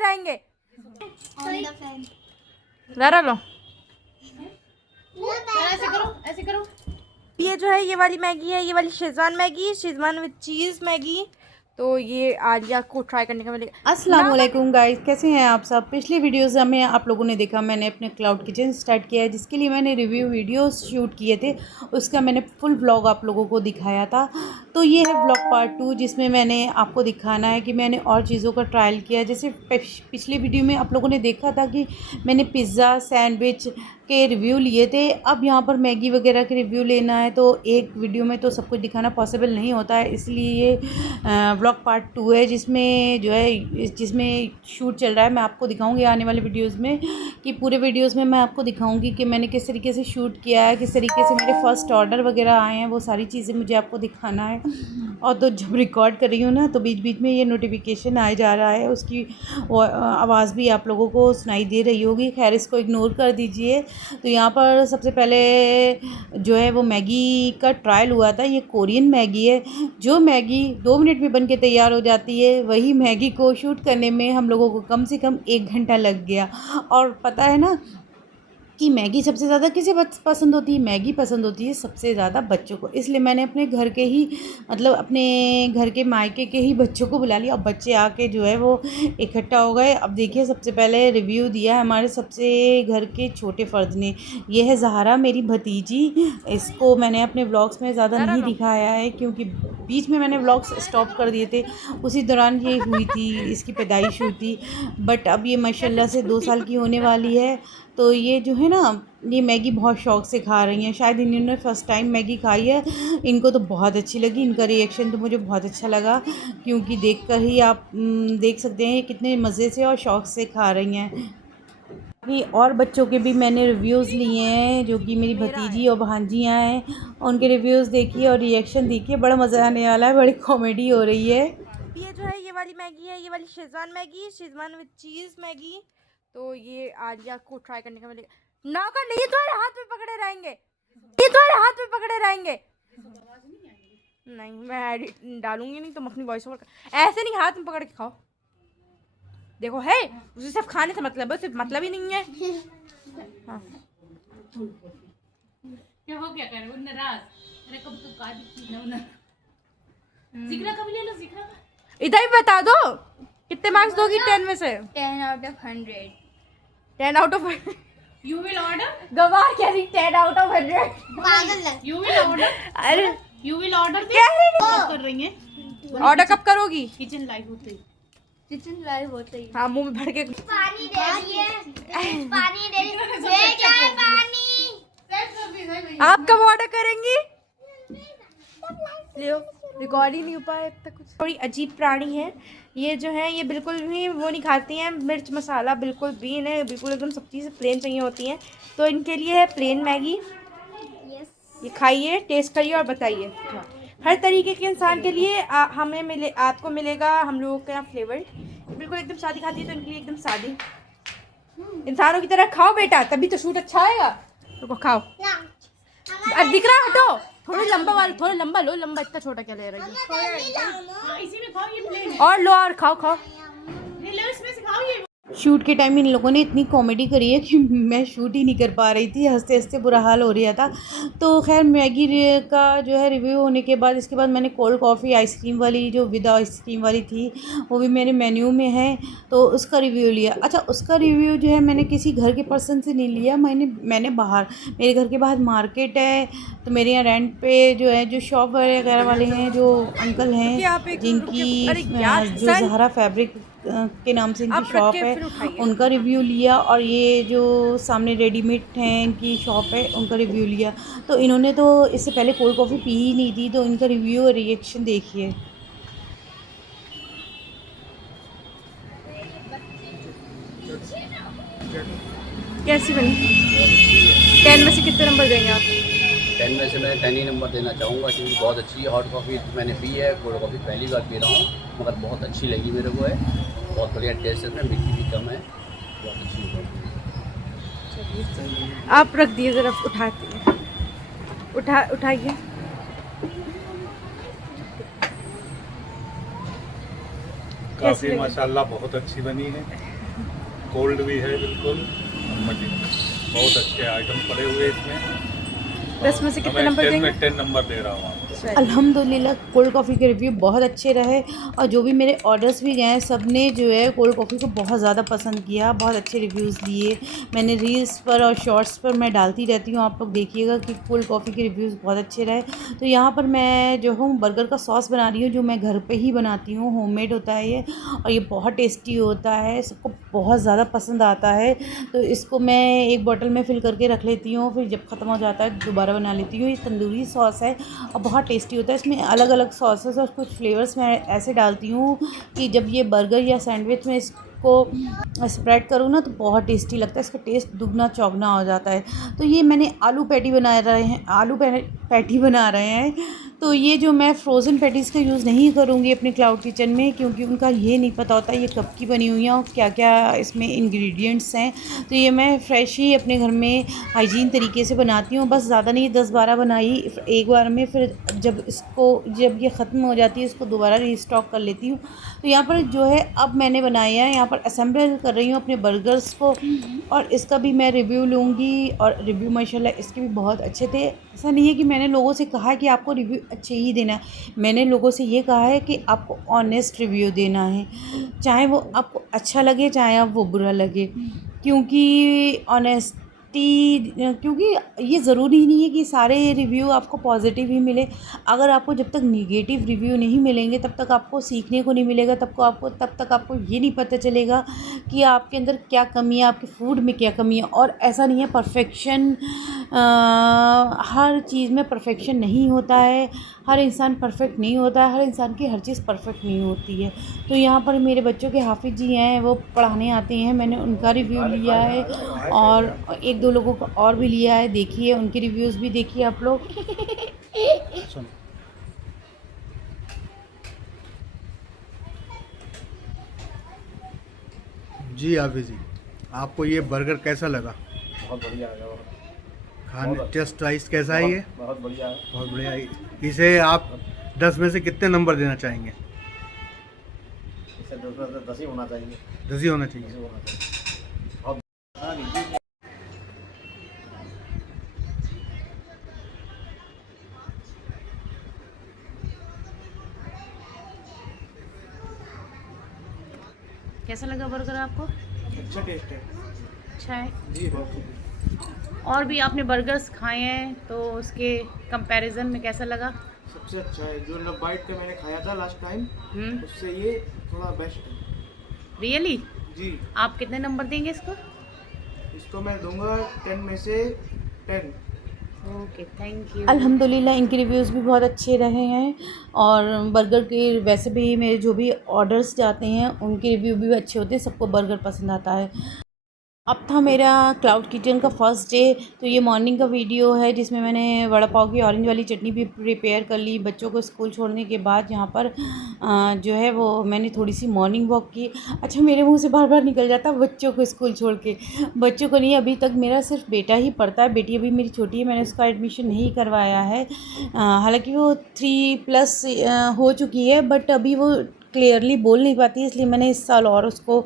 रहेंगे। ज़रा लो, ऐसे करो। ये जो है ये वाली मैगी है, ये वाली Schezwan Maggi, Schezwan with cheese Maggi. तो ये आलिया को ट्राई करने का मिलेगा। अस्सलाम वालेकुम गाइस, कैसे हैं आप सब। पिछले वीडियोस में आप लोगों ने देखा मैंने अपने क्लाउड किचन स्टार्ट किया है, जिसके लिए मैंने रिव्यू वीडियोस शूट किए थे। उसका मैंने फुल व्लॉग आप लोगों को दिखाया था। तो ये है व्लॉग पार्ट 2, जिसमें मैंने आपको दिखाना है कि मैंने और चीज़ों का ट्रायल किया। जैसे पिछले वीडियो में आप लोगों ने देखा था कि मैंने पिज़्ज़ा सैंडविच के रिव्यू लिए थे। अब यहाँ पर मैगी वगैरह के रिव्यू लेना है, तो एक वीडियो में तो सब कुछ दिखाना पॉसिबल नहीं होता है, इसलिए ये व्लॉग पार्ट 2 है, जिसमें जो है जिसमें शूट चल रहा है। मैं आपको दिखाऊंगी आने वाले वीडियोस में, कि पूरे वीडियोस में मैं आपको दिखाऊंगी कि मैंने किस तरीके से शूट किया है, किस तरीके से मेरे फर्स्ट ऑर्डर वगैरह आए हैं, वो सारी चीज़ें मुझे आपको दिखाना है। और तो जब रिकॉर्ड कर रही हूँ ना, तो बीच बीच में ये नोटिफिकेशन आए जा रहा है, उसकी आवाज़ भी आप लोगों को सुनाई दे रही होगी। खैर, इसको इग्नोर कर दीजिए। तो यहाँ पर सबसे पहले जो है वो मैगी का ट्रायल हुआ था। ये कोरियन मैगी है। जो मैगी 2 मिनट में बन के तैयार हो जाती है, वही मैगी को शूट करने में हम लोगों को कम से कम 1 घंटा लग गया। और पता है ना कि मैगी सबसे ज़्यादा किसे पसंद होती है। मैगी पसंद होती है सबसे ज़्यादा बच्चों को, इसलिए मैंने अपने घर के ही मतलब अपने घर के मायके के ही बच्चों को बुला लिया। और बच्चे आके जो है वो इकट्ठा हो गए। अब देखिए, सबसे पहले रिव्यू दिया है हमारे सबसे घर के छोटे फ़र्द ने। ये है ज़हरा, मेरी भतीजी। इसको मैंने अपने व्लॉग्स में ज़्यादा नहीं दिखाया है, क्योंकि बीच में मैंने व्लॉग्स स्टॉप कर दिए थे। उसी दौरान ये हुई थी, इसकी पैदाइश हुई थी। बट अब ये माशाल्लाह से 2 साल की होने वाली है। तो ये जो है ना, ये मैगी बहुत शौक़ से खा रही हैं। शायद इन्होंने फ़र्स्ट टाइम मैगी खाई है, इनको तो बहुत अच्छी लगी। इनका रिएक्शन तो मुझे बहुत अच्छा लगा, क्योंकि देखकर ही आप देख सकते हैं कितने मज़े से और शौक़ से खा रही हैं। अभी और बच्चों के भी मैंने रिव्यूज़ लिए हैं, जो कि मेरी भतीजी और भांजियाँ हैं। उनके रिव्यूज़ देखिए और रिएक्शन देखिए, बड़ा मज़ा आने वाला है, बड़ी कॉमेडी हो रही है। ये जो है ये वाली मैगी है, ये वाली Schezwan Maggi, Schezwan with cheese Maggi. तो ये आलिया को ट्राई करने का मिलेगा। ना कर नहीं, तुम्हारे हाथ में पकड़े रहेंगे, ये तुम्हारे हाथ में पकड़े रहेंगे। नहीं, मैं एडिट डालूंगी नहीं, तुम अपनी वॉइस ओवर ऐसे नहीं, हाथ में पकड़ के खाओ। देखो है, उसे सिर्फ खाने से मतलब है, सिर्फ मतलब ही नहीं है। हाँ। क्या हो गया, कर वो नाराज। अरे कब तो काटी ना ना जिक्र कब ले लो, जिक्र इधर ही बता दो, कितने मार्क्स दोगी 10 में से? 10 out of 100. 10 out of you will order. गवाह कह रही 10 आउट ऑफ 100। पागल है। You will order. अरे यू विल ऑर्डर कह रही कर रही हैं। ऑर्डर कब करोगी? किचन लाइव होते ही। किचन लाइव होते ही। हाँ, मुंह में भर के पानी दे रही है, पानी दे रही है। ये क्या है? पानी। आप कब ऑर्डर करेंगी? लियो, रिकॉर्ड ही नहीं हो पाया अब तक कुछ। थोड़ी अजीब प्राणी है ये जो है, ये बिल्कुल भी वो नहीं खाती हैं मिर्च मसाला, बिल्कुल भी इन्हें बिल्कुल एकदम सब चीज़ें प्लेन चाहिए होती हैं। तो इनके लिए है प्लेन मैगी। ये खाइए, टेस्ट करिए और बताइए। हर तरीके के इंसान के लिए आपको मिलेगा हम लोगों के यहाँ फ्लेवर। बिल्कुल एकदम सादी खाती है, तो इनके लिए एकदम सादी। इंसानों की तरह खाओ बेटा, तभी तो शूट अच्छा आएगा। रुको, खाओ। दिख रहा, हटो। थोड़ा लंबा वाला, थोड़ा लंबा लो। लंबा इतना छोटा क्या ले रही है? हां, इसी में खाओ, ये प्लेन है। और लो और खाओ खाओ। ले लो, इसमें से खाओ ये। शूट के टाइम इन लोगों ने इतनी कॉमेडी करी है कि मैं शूट ही नहीं कर पा रही थी, हंसते हंसते बुरा हाल हो रहा था। तो खैर, मैगी का जो है रिव्यू होने के बाद, इसके बाद मैंने कोल्ड कॉफ़ी आइसक्रीम वाली, जो विद आइसक्रीम वाली थी, वो भी मेरे मेन्यू में है, तो उसका रिव्यू लिया। अच्छा, उसका रिव्यू जो है मैंने किसी घर के पर्सन से नहीं लिया, मैंने बाहर, मेरे घर के बाहर मार्केट है, तो मेरे यहाँ रेंट पे जो है, जो शॉप वगैरह वाले हैं, जो अंकल हैं जिनकी जो ज़हरा फैब्रिक के नाम से इनकी शॉप है, उनका रिव्यू लिया। और ये जो सामने रेडीमेड हैं इनकी शॉप है, उनका रिव्यू लिया। तो इन्होंने तो इससे पहले कोल्ड कॉफ़ी पी ही नहीं थी, तो इनका रिव्यू और रिएक्शन देखिए। कैसी बनी? 10 में से कितने नंबर देंगे आप? 10 में से मैं 10 ही नंबर देना चाहूँगा, क्योंकि बहुत अच्छी हॉट कॉफ़ी मैंने पी है। कोल्ड कॉफ़ी पहली बार पी रहा हूँ, मगर बहुत अच्छी लगी मेरे को है। बहुत बढ़िया टेस्ट है, मीठी भी कम है, बहुत अच्छी कॉफ़ी। आप रख दिए ज़रा, उठाती है, उठाइए। काफ़ी माशाल्लाह बहुत अच्छी बनी है, कोल्ड भी है बिल्कुल, बहुत अच्छे आइटम पड़े हुए इसमें। 10 में से कितने नंबर 10 देंगे? में 10 नंबर दे रहा हूँ आपको। अल्हम्दुलिल्लाह कोल्ड कॉफ़ी के रिव्यू बहुत अच्छे रहे और जो भी मेरे ऑर्डर्स भी गए हैं सब ने जो है कोल्ड कॉफ़ी को बहुत ज़्यादा पसंद किया, बहुत अच्छे रिव्यूज़ लिए। मैंने रील्स पर और शॉर्ट्स पर मैं डालती रहती हूँ, आप लोग देखिएगा कि कोल्ड कॉफ़ी के रिव्यूज़ बहुत अच्छे रहे। तो यहाँ पर मैं जो हूँ बर्गर का सॉस बना रही हूँ, जो मैं घर पे ही बनाती हूँ, होममेड होता है ये और ये बहुत टेस्टी होता है, सबको बहुत ज़्यादा पसंद आता है। तो इसको मैं एक बॉटल में फ़िल करके रख लेती हूँ, फिर जब ख़त्म हो जाता है दोबारा बना लेती हूँ। ये तंदूरी सॉस है और बहुत टेस्टी होता है। इसमें अलग अलग सॉसेस और कुछ फ्लेवर्स मैं ऐसे डालती हूँ कि जब ये बर्गर या सैंडविच में इसको स्प्रेड करूँ ना तो बहुत टेस्टी लगता है, इसका टेस्ट दुगना चौगना हो जाता है। तो ये मैंने आलू पैटी बना रहे हैं, पैटी बना रहे हैं। तो ये जो मैं फ़्रोज़न पैटीज़ का यूज़ नहीं करूँगी अपने क्लाउड किचन में, क्योंकि उनका ये नहीं पता होता ये कब की बनी हुई हैं और क्या क्या इसमें इंग्रेडिएंट्स हैं। तो ये मैं फ्रेश ही अपने घर में हाइजीन तरीके से बनाती हूँ, बस ज़्यादा नहीं 10-12 बनाई एक बार में, फिर जब ये ख़त्म हो जाती है इसको दोबारा रीस्टॉक कर लेती हूँ। तो यहाँ पर जो है अब मैंने बनाया है, यहाँ पर असेंबल कर रही हूँ अपने बर्गर्स को और इसका भी मैं रिव्यू लूँगी और रिव्यू माशाल्लाह इसके भी बहुत अच्छे थे। ऐसा नहीं है कि मैंने लोगों से कहा है कि आपको रिव्यू अच्छे ही देना है, मैंने लोगों से ये कहा है कि आपको ऑनेस्ट रिव्यू देना है, चाहे वो आपको अच्छा लगे चाहे आप वो बुरा लगे, क्योंकि क्योंकि ये ज़रूरी नहीं है कि सारे रिव्यू आपको पॉजिटिव ही मिले। अगर आपको जब तक नेगेटिव रिव्यू नहीं मिलेंगे तब तक आपको सीखने को नहीं मिलेगा, तब तक आपको ये नहीं पता चलेगा कि आपके अंदर क्या कमी है, आपके फूड में क्या कमी है। और ऐसा नहीं है परफेक्शन, हर चीज़ में परफेक्शन नहीं होता है, हर इंसान परफेक्ट नहीं होता है, हर इंसान की हर चीज़ परफेक्ट नहीं होती है। तो यहाँ पर मेरे बच्चों के हाफिज़ जी हैं, वो पढ़ाने आते हैं, मैंने उनका रिव्यू लिया है और 1-2 लोगों का और भी लिया है, देखिए उनके रिव्यूज़ भी देखिए आप लोग। जी हाफिज़ जी, आपको ये बर्गर कैसा लगा? बहुत बढ़िया है। खाने टेस्ट वाइज कैसा है ये? बहुत बढ़िया है। बहुत बढ़िया है। इसे आप 10 में से कितने नंबर देना चाहेंगे? इसे 10 में से 10 ही होना चाहिए। 10 ही होना चाहिए। 10 ही होना चाहिए। कैसा लगा बर्गर आपको? अच्छा टेस्ट है। अच्छा है जी बहुत। और भी आपने बर्गर्स खाए हैं तो उसके कंपैरिजन में कैसा लगा? सबसे अच्छा है, जो बाइट का मैंने खाया था लास्ट टाइम उससे ये थोड़ा बेस्ट है। रियली? जी। आप कितने नंबर देंगे इसको? इसको मैं दूंगा 10 में से 10। Okay, thank you. अल्हम्दुलिल्लाह इनके रिव्यूज़ भी बहुत अच्छे रहे हैं और बर्गर के वैसे भी मेरे जो भी ऑर्डर्स जाते हैं उनके रिव्यू भी अच्छे होते हैं, सबको बर्गर पसंद आता है। अब था मेरा क्लाउड किचन का फर्स्ट डे, तो ये मॉर्निंग का वीडियो है जिसमें मैंने वड़ा पाव की ऑरेंज वाली चटनी भी प्रिपेयर कर ली। बच्चों को स्कूल छोड़ने के बाद यहाँ पर जो है वो मैंने थोड़ी सी मॉर्निंग वॉक की। अच्छा, मेरे मुंह से बार बार निकल जाता बच्चों को स्कूल छोड़ के, बच्चों को नहीं, अभी तक मेरा सिर्फ बेटा ही पढ़ता है, बेटी अभी मेरी छोटी है, मैंने उसका एडमिशन नहीं करवाया है। हालांकि वो 3+ हो चुकी है बट अभी वो क्लियरली बोल नहीं पाती, इसलिए मैंने इस साल और उसको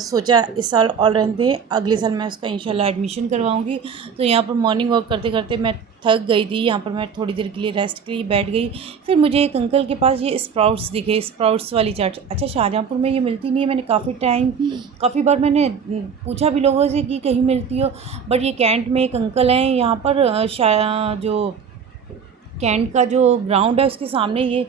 सोचा इस साल और रहने दें, अगले साल मैं उसका इंशाल्लाह एडमिशन करवाऊंगी। तो यहाँ पर मॉर्निंग वॉक करते करते मैं थक गई थी, यहाँ पर मैं थोड़ी देर के लिए रेस्ट के लिए बैठ गई। फिर मुझे एक अंकल के पास ये स्प्राउट्स दिखे, स्प्राउट्स वाली चाट। अच्छा, शाहजहाँपुर में ये मिलती नहीं है, मैंने काफ़ी बार मैंने पूछा भी लोगों से कि कहीं मिलती हो, बट ये कैंट में एक अंकल हैं यहाँ पर, जो कैंट का जो ग्राउंड है उसके सामने ये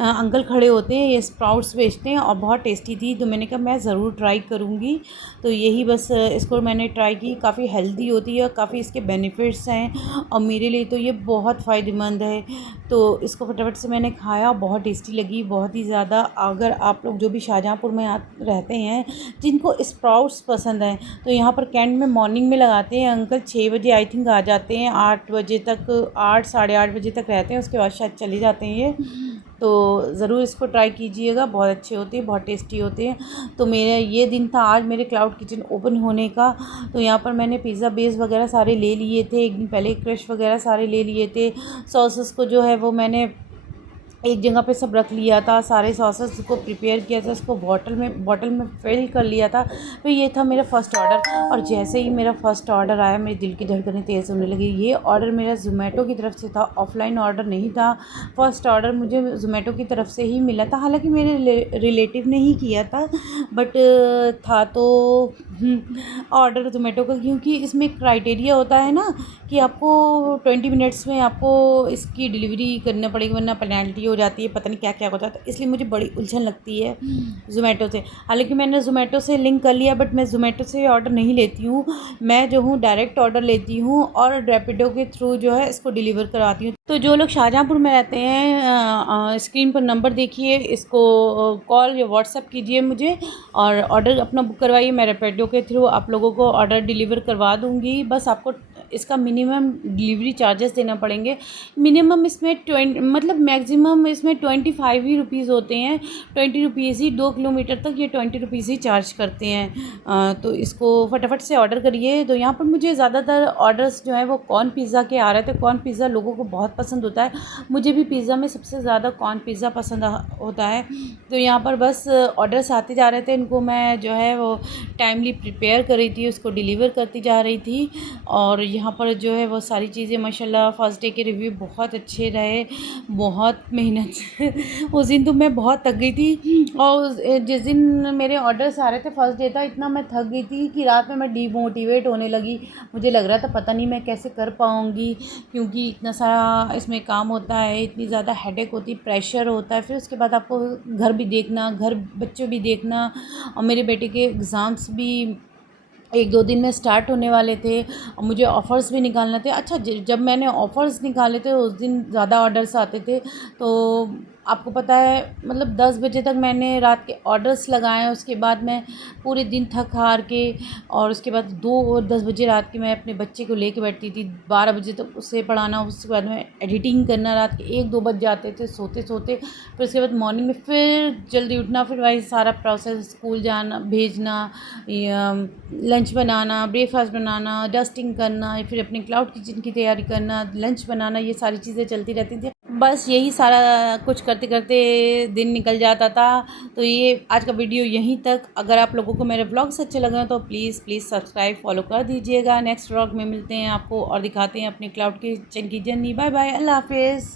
अंकल खड़े होते हैं, ये स्प्राउट्स बेचते हैं और बहुत टेस्टी थी, तो मैंने कहा मैं ज़रूर ट्राई करूँगी। तो यही बस इसको मैंने ट्राई की, काफ़ी हेल्दी होती है, काफ़ी इसके बेनिफिट्स हैं और मेरे लिए तो ये बहुत फ़ायदेमंद है। तो इसको फटाफट से मैंने खाया, बहुत टेस्टी लगी, बहुत ही ज़्यादा। अगर आप लोग जो भी शाहजहाँपुर में रहते हैं जिनको स्प्राउट्स पसंद हैं तो यहाँ पर कैंट में मॉर्निंग में लगाते हैं अंकल, 6 बजे आई थिंक आ जाते हैं, 8 बजे तक, 8 साढ़े 8 बजे तक रहते हैं, उसके बाद शायद चले जाते हैं ये। तो ज़रूर इसको ट्राई कीजिएगा, बहुत अच्छे होते हैं, बहुत टेस्टी होते हैं। तो मेरा ये दिन था आज मेरे क्लाउड किचन ओपन होने का। तो यहाँ पर मैंने पिज़्ज़ा बेस वगैरह सारे ले लिए थे, एक दिन पहले क्रश वगैरह सारे ले लिए थे। सॉसेस को जो है वो मैंने एक जगह पे सब रख लिया था, सारे सॉसेस को प्रिपेयर किया था, उसको बॉटल में फिल कर लिया था। तो ये था मेरा फ़र्स्ट ऑर्डर। और जैसे ही मेरा फ़र्स्ट ऑर्डर आया मेरे दिल की धड़कनें तेज़ होने लगी। ये ऑर्डर मेरा ज़ोमैटो की तरफ से था, ऑफ़लाइन ऑर्डर नहीं था। फ़र्स्ट ऑर्डर मुझे ज़ोमैटो की तरफ से ही मिला था, हालांकि मेरे रिलेटिव ने ही किया था, बट था तो ऑर्डर ज़ोमैटो का, क्योंकि इसमें क्राइटेरिया होता है ना कि आपको 20 मिनट्स में आपको इसकी डिलीवरी करना पड़ेगी, वरना पेनल्टी हो जाती है, पता नहीं क्या क्या होता है। तो इसलिए मुझे बड़ी उलझन लगती है ज़ोमैटो से। हालांकि मैंने ज़ोमैटो से लिंक कर लिया, बट मैं ज़ोमैटो से ऑर्डर नहीं लेती हूँ। मैं जो हूँ डायरेक्ट ऑर्डर लेती हूँ और रैपिडो के थ्रू जो है इसको डिलीवर करवाती हूँ। तो जो लोग शाहजहाँपुर में रहते हैं, स्क्रीन पर नंबर देखिए, इसको कॉल या व्हाट्सएप कीजिए मुझे और ऑर्डर अपना बुक करवाइए। मैं रैपिडो के थ्रू आप लोगों को ऑर्डर डिलीवर करवा दूँगी। बस आपको इसका मिनिमम डिलीवरी चार्जेस देना पड़ेंगे। मिनिमम इसमें मतलब मैक्सिमम इसमें 25 ही रुपीज़ होते हैं, 20 रुपीज़ ही। 2 किलोमीटर तक ये 20 रुपीज़ ही चार्ज करते हैं। तो इसको फटाफट से ऑर्डर करिए। तो यहाँ पर मुझे ज़्यादातर ऑर्डर्स जो हैं वो कॉर्न पिज़्ज़ा के आ रहे थे। कॉर्न पिज़्ज़ा लोगों को बहुत पसंद होता है, मुझे भी पिज़्ज़ा में सबसे ज़्यादा कॉर्न पिज़्ज़ा पसंद होता है। तो यहाँ पर बस ऑर्डर्स आते जा रहे थे, इनको मैं जो है वो टाइमली प्रिपेयर कर रही थी, उसको डिलीवर करती जा रही थी। और यहाँ पर जो है वो सारी चीज़ें माशाल्लाह फ़र्स्ट डे के रिव्यू बहुत अच्छे रहे, बहुत मेहनत उस दिन तो मैं बहुत थक गई थी। और जिस दिन मेरे ऑर्डर्स आ रहे थे फर्स्ट डे था, इतना मैं थक गई थी कि रात में मैं डीमोटिवेट होने लगी। मुझे लग रहा था पता नहीं मैं कैसे कर पाऊँगी, क्योंकि इतना सारा इसमें काम होता है, इतनी ज़्यादा हेडेक होती है, प्रेशर होता है। फिर उसके बाद आपको घर भी देखना, घर बच्चों भी देखना, और मेरे बेटे के एग्ज़ाम्स भी 1-2 दिन में स्टार्ट होने वाले थे और मुझे ऑफ़र्स भी निकालने थे। अच्छा, जब मैंने ऑफ़र्स निकाले थे उस दिन ज़्यादा ऑर्डर्स आते थे, तो आपको पता है मतलब 10 बजे तक मैंने रात के ऑर्डर्स लगाए। उसके बाद मैं पूरे दिन थक हार के, और उसके बाद 2 और 10 बजे रात के मैं अपने बच्चे को लेके बैठती थी, 12 बजे तक उसे पढ़ाना। उसके बाद में एडिटिंग करना, रात के 1-2 बज जाते थे सोते सोते। फिर उसके बाद मॉर्निंग में फिर जल्दी उठना, फिर वही सारा प्रोसेस, स्कूल जाना, भेजना, लंच बनाना, ब्रेकफास्ट बनाना, डस्टिंग करना, फिर अपने क्लाउड किचन की तैयारी करना, लंच बनाना, ये सारी चीज़ें चलती रहती थी। बस यही सारा कुछ करते करते दिन निकल जाता था। तो ये आज का वीडियो यहीं तक। अगर आप लोगों को मेरे व्लॉग्स अच्छे लगे तो प्लीज़ सब्सक्राइब फॉलो कर दीजिएगा। नेक्स्ट व्लॉग में मिलते हैं आपको और दिखाते हैं अपने क्लाउड किचन की जर्नी। बाय बाय, अल्लाह हाफिज़।